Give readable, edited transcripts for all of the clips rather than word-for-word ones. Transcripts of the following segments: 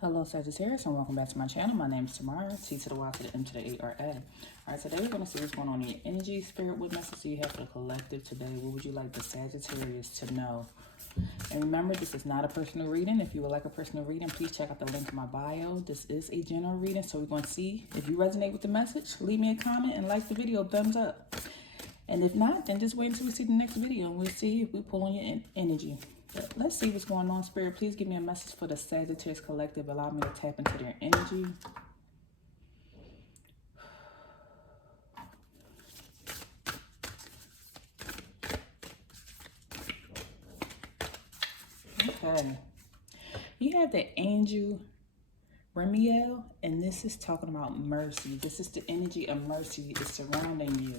Hello Sagittarius, and welcome back to my channel. My name is Tamara, T to the Y to the M to the A-R-A. Alright, today we're going to see what's going on in your energy. Spirit, what message do you have for the collective today? What would you like the Sagittarius to know? And remember, this is not a personal reading. If you would like a personal reading, please check out the link in my bio. This is a general reading, so we're going to see if you resonate with the message. Leave me a comment and like the video, thumbs up. And if not, then just wait until we see the next video and we'll see if we pull on your energy. But let's see what's going on, Spirit. Please give me a message for the Sagittarius collective. Allow me to tap into their energy. Okay. You have the angel Remiel, and this is talking about mercy. This is the energy of mercy that's surrounding you.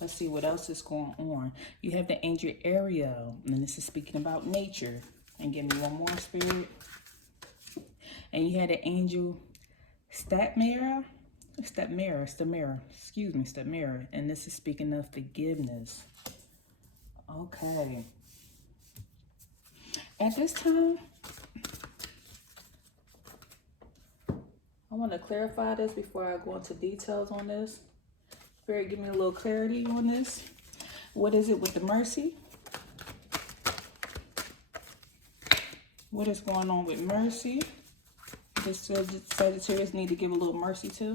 Let's see what else is going on. You have the angel Ariel, and this is speaking about nature. And give me one more, Spirit. And you had the angel Statmira, and this is speaking of forgiveness. Okay. At this time, I want to clarify this before I go into details on this. Spirit, give me a little clarity on this. What is it with the mercy? What is going on with mercy? This Sagittarius need to give a little mercy to.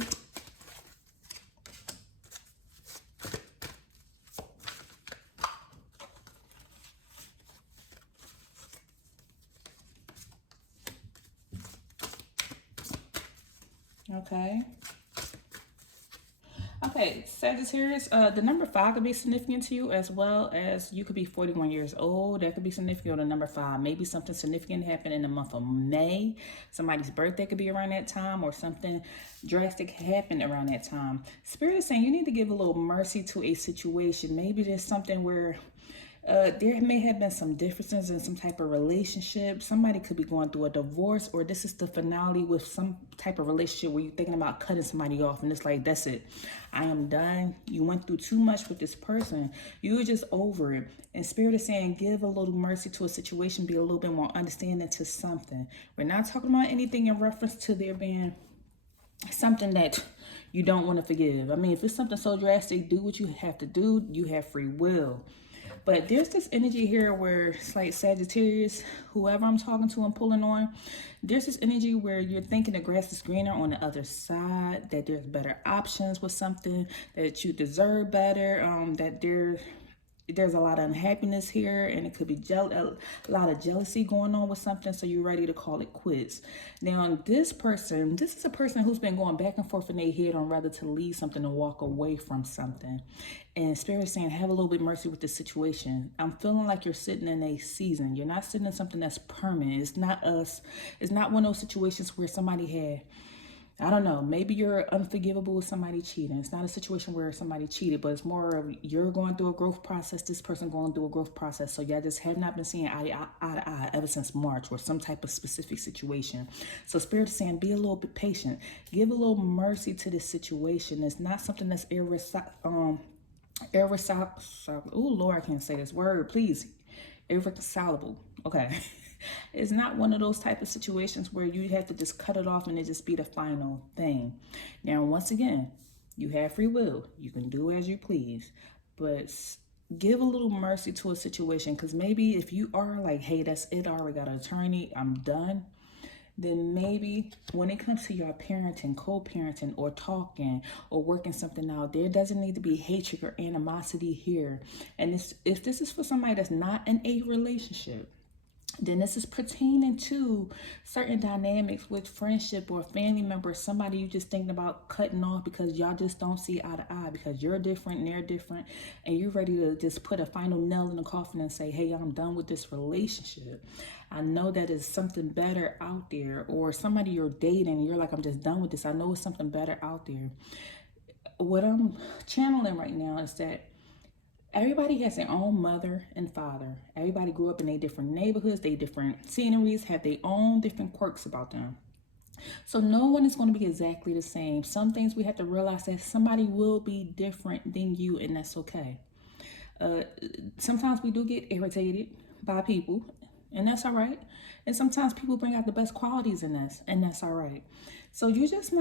Okay, Sagittarius, the number 5 could be significant to you, as well as you could be 41 years old. That could be significant on the number 5. Maybe something significant happened in the month of May. Somebody's birthday could be around that time, or something drastic happened around that time. Spirit is saying you need to give a little mercy to a situation. Maybe there's something where there may have been some differences in some type of relationship. Somebody could be going through a divorce, or this is the finale with some type of relationship where you're thinking about cutting somebody off and it's like, that's it. I am done. You went through too much with this person. You were just over it. And Spirit is saying give a little mercy to a situation, be a little bit more understanding to something. We're not talking about anything in reference to there being something that you don't want to forgive. I mean, if it's something so drastic, do what you have to do. You have free will. But there's this energy here where it's like Sagittarius, whoever I'm talking to and pulling on, there's this energy where you're thinking the grass is greener on the other side, that there's better options with something, that you deserve better, that there's a lot of unhappiness here, and it could be a lot of jealousy going on with something, so you're ready to call it quits. Now, this is a person who's been going back and forth in their head on whether to leave something or walk away from something. And Spirit is saying, have a little bit of mercy with this situation. I'm feeling like you're sitting in a season. You're not sitting in something that's permanent. It's not one of those situations where somebody had, I don't know, maybe you're unforgivable with somebody cheating. It's not a situation where somebody cheated, but it's more of you're going through a growth process, this person going through a growth process. So y'all just have not been seeing eye to eye ever since March, or some type of specific situation. So Spirit is saying be a little bit patient. Give a little mercy to this situation. It's not something that's irreconcilable. Oh Lord, I can't say this word, please. Irreconcilable. Okay. It's not one of those type of situations where you have to just cut it off and it just be the final thing. Now, once again, you have free will. You can do as you please, but give a little mercy to a situation, because maybe if you are like, hey, that's it, I already got an attorney, I'm done, then maybe when it comes to your parenting, co-parenting, or talking, or working something out, there doesn't need to be hatred or animosity here. And if this is for somebody that's not in a relationship, then this is pertaining to certain dynamics with friendship or family members, somebody you just thinking about cutting off because y'all just don't see eye to eye, because you're different and they're different, and you're ready to just put a final nail in the coffin and say, hey, I'm done with this relationship. I know that is something better out there, or somebody you're dating and you're like, I'm just done with this. I know it's something better out there. What I'm channeling right now is that everybody has their own mother and father. Everybody grew up in their different neighborhoods, their different sceneries, have their own different quirks about them. So no one is going to be exactly the same. Some things we have to realize that somebody will be different than you, and that's okay. Sometimes we do get irritated by people. and that's all right. And sometimes people bring out the best qualities in us, and that's all right. So you just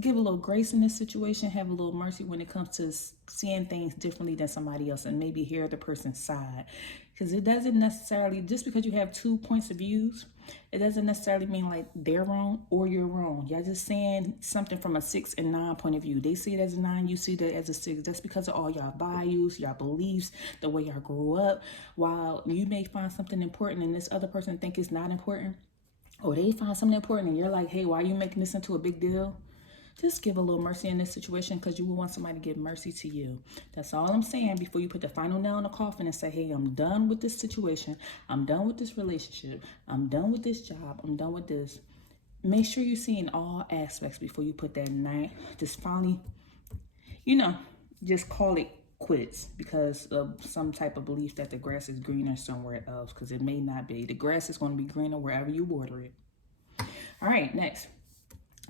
give a little grace in this situation, have a little mercy when it comes to seeing things differently than somebody else, and maybe hear the person's side. Because it doesn't necessarily, just because you have 2 points of views, it doesn't necessarily mean like they're wrong or you're wrong. Y'all just saying something from a 6 and 9 point of view. They see it as a 9, you see that as a 6. That's because of all y'all values, y'all beliefs, the way y'all grew up. While you may find something important and this other person think it's not important, or they find something important and you're like, hey, why are you making this into a big deal? Just give a little mercy in this situation, because you will want somebody to give mercy to you. That's all I'm saying before you put the final nail in the coffin and say, hey, I'm done with this situation. I'm done with this relationship. I'm done with this job. I'm done with this. Make sure you're seeing all aspects before you put that night. Just finally, just call it quits because of some type of belief that the grass is greener somewhere else, because it may not be. The grass is going to be greener wherever you water it. All right, next.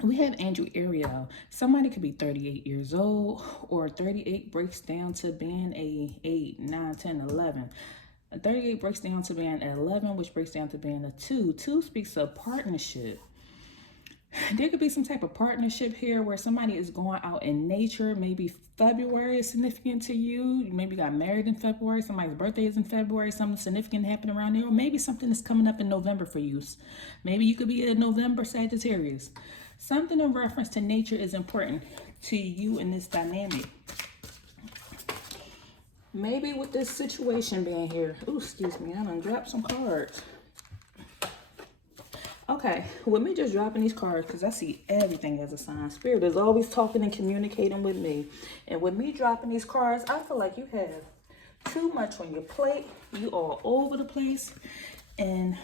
We have Andrew Ariel. Somebody could be 38 years old, or 38 breaks down to being a 8, 9, 10, 11. 38 breaks down to being an 11, which breaks down to being a 2. 2 speaks of partnership. There could be some type of partnership here where somebody is going out in nature. Maybe February is significant to you. You maybe got married in February. Somebody's birthday is in February. Something significant happened around there. Or maybe something is coming up in November for you. Maybe you could be a November Sagittarius. Something in reference to nature is important to you in this dynamic. Maybe with this situation being here. Ooh, excuse me. I done dropped some cards. Okay, with me just dropping these cards, because I see everything as a sign. Spirit is always talking and communicating with me. And with me dropping these cards, I feel like you have too much on your plate. You all over the place. And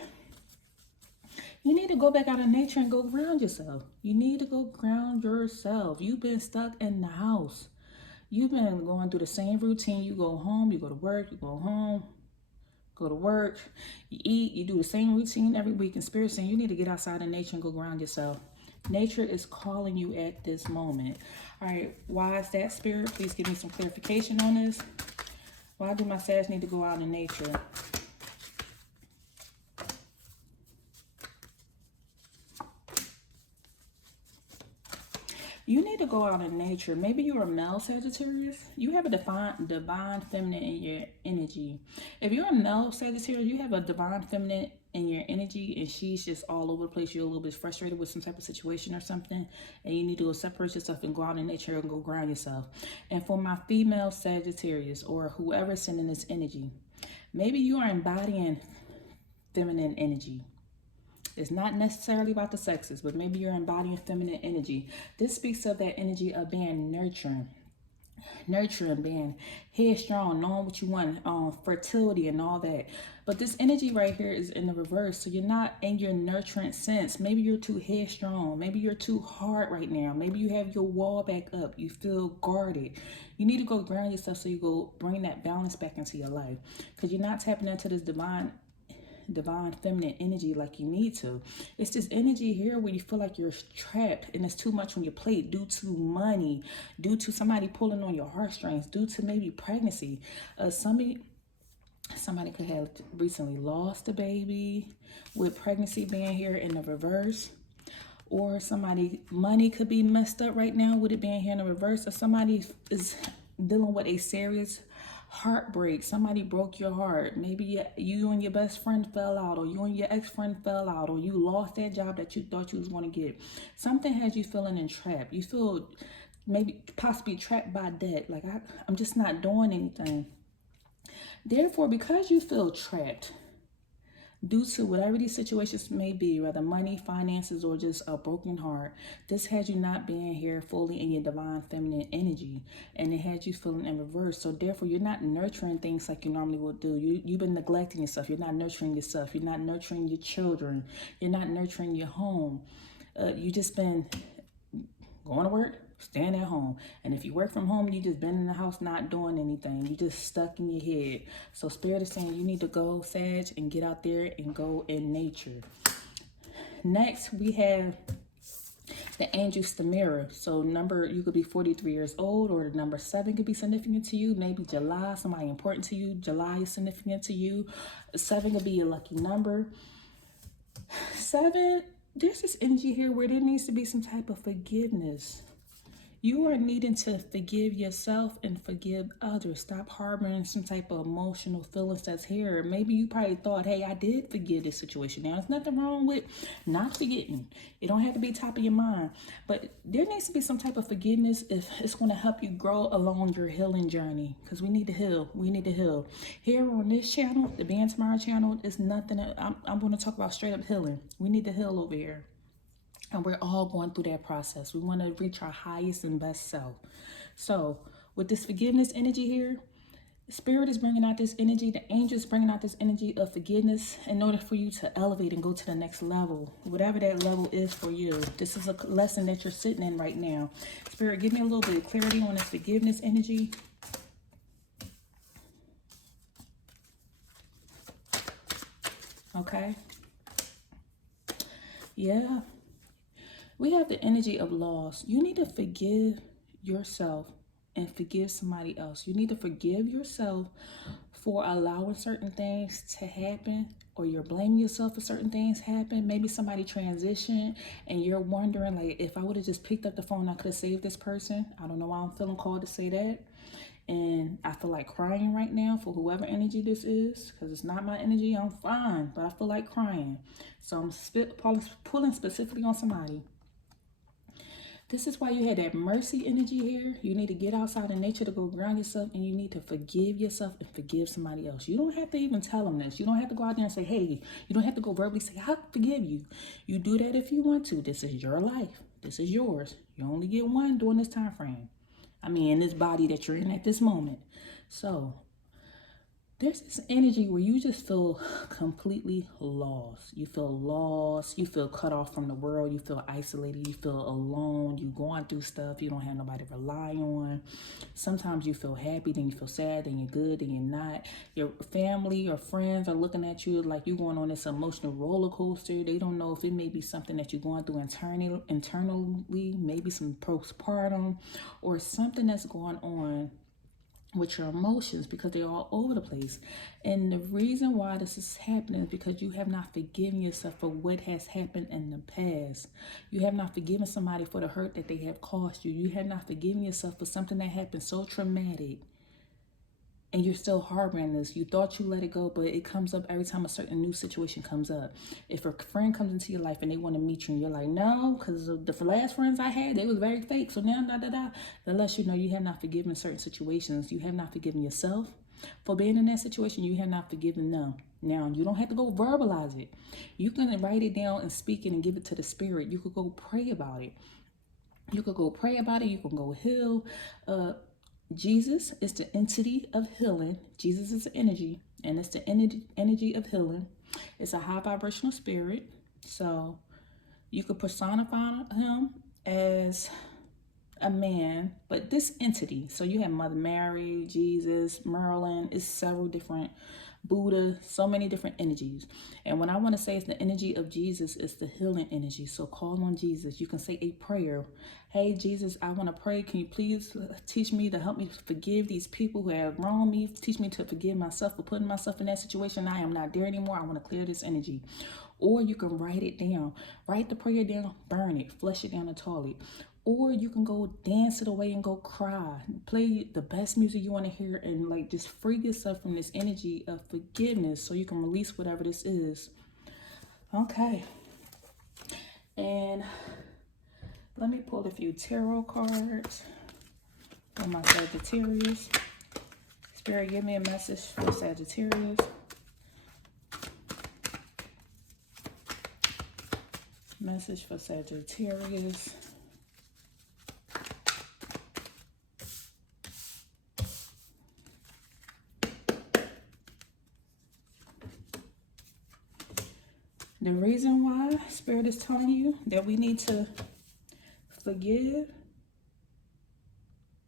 you need to go back out in nature and go ground yourself. You need to go ground yourself. You've been stuck in the house. You've been going through the same routine. You go home, you go to work, you go home, go to work, you eat, you do the same routine every week. And Spirit saying you need to get outside in nature and go ground yourself. Nature is calling you at this moment. All right, why is that, Spirit? Please give me some clarification on this. Why do my Sag need to go out in nature? You need to go out in nature. Maybe you're a male Sagittarius. You have a divine feminine in your energy. If you're a male Sagittarius, you have a divine feminine in your energy, and she's just all over the place. You're a little bit frustrated with some type of situation or something, and you need to go separate yourself and go out in nature and go ground yourself. And for my female Sagittarius, or whoever's sending this energy, maybe you are embodying feminine energy. It's not necessarily about the sexes, but maybe you're embodying feminine energy. This speaks of that energy of being nurturing, being headstrong, knowing what you want, fertility and all that. But this energy right here is in the reverse. So you're not in your nurturing sense. Maybe you're too headstrong. Maybe you're too hard right now. Maybe you have your wall back up. You feel guarded. You need to go ground yourself so you go bring that balance back into your life, because you're not tapping into this divine feminine energy like you need to. It's this energy here where you feel like you're trapped and it's too much on your plate due to money, due to somebody pulling on your heartstrings, due to maybe pregnancy. Somebody could have recently lost a baby, with pregnancy being here in the reverse. Or money could be messed up right now with it being here in the reverse. Or somebody is dealing with a serious heartbreak. Somebody broke your heart. Maybe you and your best friend fell out, or you and your ex-friend fell out, or you lost that job that you thought you was going to get. Something has you feeling entrapped. You feel maybe possibly trapped by debt. Like I'm just not doing anything. Therefore, because you feel trapped due to whatever these situations may be, whether money, finances, or just a broken heart, this has you not being here fully in your divine feminine energy, and it has you feeling in reverse. So therefore, you're not nurturing things like you normally would do. You've been neglecting yourself. You're not nurturing yourself. You're not nurturing your children. You're not nurturing your home. You just been going to work, staying at home. And if you work from home, you just been in the house not doing anything. You just stuck in your head. So Spirit is saying you need to go, Sag, and get out there and go in nature. Next, we have The angel's the mirror. So number, you could be 43 years old, or the number 7 could be significant to you. Maybe July, somebody important to you. July is significant to you. 7 could be your lucky number. 7, there's this energy here where there needs to be some type of forgiveness. You are needing to forgive yourself and forgive others. Stop harboring some type of emotional feelings that's here. Maybe you probably thought, hey, I did forgive this situation. Now, there's nothing wrong with not forgetting. It don't have to be top of your mind. But there needs to be some type of forgiveness if it's going to help you grow along your healing journey. Because we need to heal. We need to heal. Here on this channel, the Being Tomorrow channel, is nothing. I'm going to talk about straight up healing. We need to heal over here. And we're all going through that process. We want to reach our highest and best self. So with this forgiveness energy here, Spirit is bringing out this energy. The angels bringing out this energy of forgiveness in order for you to elevate and go to the next level. Whatever that level is for you. This is a lesson that you're sitting in right now. Spirit, give me a little bit of clarity on this forgiveness energy. Okay. Yeah. We have the energy of loss. You need to forgive yourself and forgive somebody else. You need to forgive yourself for allowing certain things to happen, or you're blaming yourself for certain things happen. Maybe somebody transitioned and you're wondering, like, if I would have just picked up the phone, I could have saved this person. I don't know why I'm feeling called to say that. And I feel like crying right now for whoever energy this is, because it's not my energy. I'm fine, but I feel like crying. So I'm pulling specifically on somebody. This is why you had that mercy energy here. You need to get outside in nature to go ground yourself, and you need to forgive yourself and forgive somebody else. You don't have to even tell them this. You don't have to go out there and say, hey, you don't have to go verbally say, I forgive you. You do that if you want to. This is your life. This is yours. You only get one during this time frame. I mean, in this body that you're in at this moment. So there's this energy where you just feel completely lost. You feel lost. You feel cut off from the world. You feel isolated. You feel alone. You're going through stuff. You don't have nobody to rely on. Sometimes you feel happy, then you feel sad, then you're good, then you're not. Your family or friends are looking at you like you're going on this emotional roller coaster. They don't know if it may be something that you're going through internally, maybe some postpartum, or something that's going on with your emotions, because they're all over the place. And the reason why this is happening is because you have not forgiven yourself for what has happened in the past. You have not forgiven somebody for the hurt that they have caused you. You have not forgiven yourself for something that happened so traumatic, and you're still harboring this. You thought you let it go, but it comes up every time a certain new situation comes up. If a friend comes into your life and they want to meet you and you're like, no, because the last friends I had, they was very fake. So now, that lets you know you have not forgiven certain situations. You have not forgiven yourself for being in that situation. You have not forgiven them. Now, you don't have to go verbalize it. You can write it down and speak it and give it to the spirit. You could go pray about it. You could go pray about it. You can go heal. Jesus is the entity of healing. Jesus is the energy, and it's the energy of healing. It's a high vibrational spirit. So you could personify him as a man, but this entity. So you have Mother Mary, Jesus, Merlin. It's several different, Buddha, so many different energies. And when I want to say it's the energy of Jesus, it's the healing energy. So call on Jesus. You can say a prayer. Hey, Jesus, I want to pray. Can you please teach me to help me forgive these people who have wronged me? Teach me to forgive myself for putting myself in that situation. I am not there anymore. I want to clear this energy. Or you can write it down. Write the prayer down, burn it, flush it down the toilet. Or you can go dance it away and go cry. Play the best music you want to hear, and like just free yourself from this energy of forgiveness so you can release whatever this is. Okay. And let me pull a few tarot cards for my Sagittarius. Spirit, give me a message for Sagittarius. Message for Sagittarius. The reason why Spirit is telling you that we need to forgive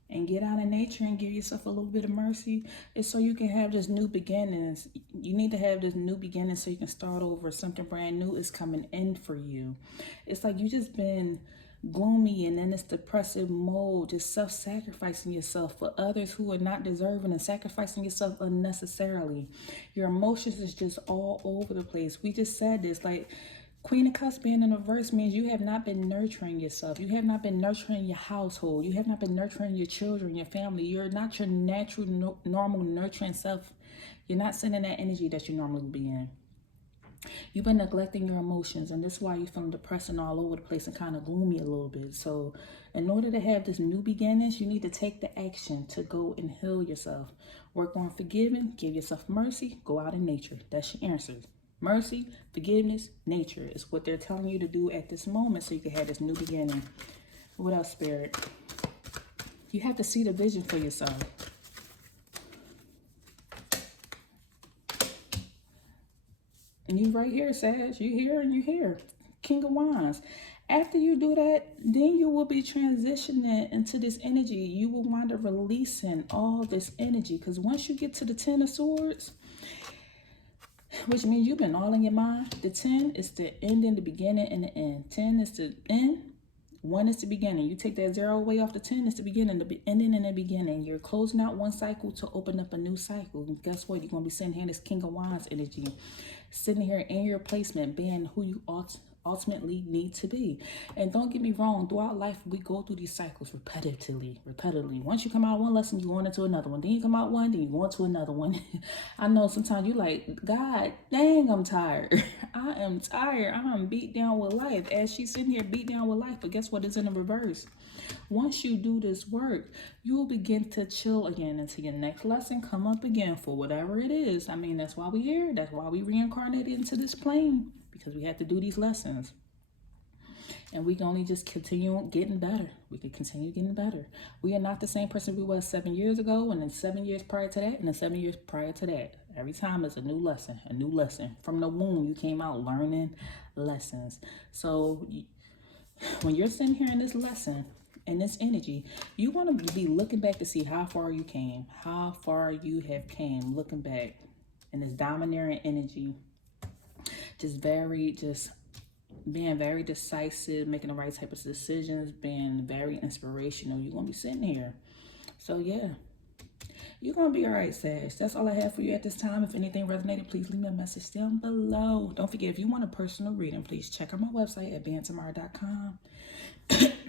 and get out in nature and give yourself a little bit of mercy is so you can have this new beginnings. You need to have this new beginning so you can start over. Something brand new is coming in for you. It's like you just been gloomy and in this depressive mode, just self-sacrificing yourself for others who are not deserving and sacrificing yourself unnecessarily. Your emotions is just all over the place. We just said this, like Queen of Cups being in reverse means you have not been nurturing yourself. You have not been nurturing your household. You have not been nurturing your children, your family. You're not your natural, normal nurturing self. You're not sending that energy that you normally would be in. You've been neglecting your emotions, and this is why you're feeling depressed and all over the place and kind of gloomy a little bit. So in order to have this new beginnings, you need to take the action to go and heal yourself. Work on forgiving, give yourself mercy, go out in nature. That's your answers. Mercy, forgiveness, nature is what they're telling you to do at this moment so you can have this new beginning. What else, Spirit? You have to see the vision for yourself. And you right here, Sag. You here and you here. King of Wands. After you do that, then you will be transitioning into this energy. You will wind up releasing all this energy. Because once you get to the 10 of Swords, which means you've been all in your mind. The 10 is the ending, the beginning, and the end. 10 is the end. 1 is the beginning. You take that 0 away off the 10, it's the beginning, the ending and the beginning. You're closing out one cycle to open up a new cycle. And guess what? You're going to be sitting here in this King of Wands energy. Sitting here in your placement, being who you ultimately need to be. And don't get me wrong, throughout life, we go through these cycles repetitively. Once you come out one lesson, you're going into another one. Then you come out one, then you go into another one. I know sometimes you're like, God dang, I'm tired. I am tired. I'm beat down with life. As she's sitting here beat down with life, but guess what? It's in the reverse. Once you do this work, you will begin to chill again until your next lesson come up again for whatever it is. I mean, that's why we're here. That's why we reincarnated into this plane, because we have to do these lessons. And we can only just continue getting better. We can continue getting better. We are not the same person we were 7 years ago, and then 7 years prior to that, and then 7 years prior to that. Every time it's a new lesson, a new lesson. From the womb, you came out learning lessons. So when you're sitting here in this lesson, in this energy, you want to be looking back to see how far you came, how far you have came, looking back in this domineering energy, just being very decisive, making the right type of decisions, being very inspirational. You're going to be sitting here. So yeah, you're going to be all right, Sag. That's all I have for you at this time. If anything resonated, please leave me a message down below. Don't forget, if you want a personal reading, please check out my website at beingtamara.com.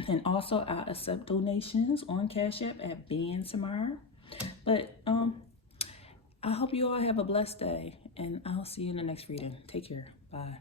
And also, I accept donations on Cash App at beingtamara. But I hope you all have a blessed day, and I'll see you in the next reading. Take care. Bye.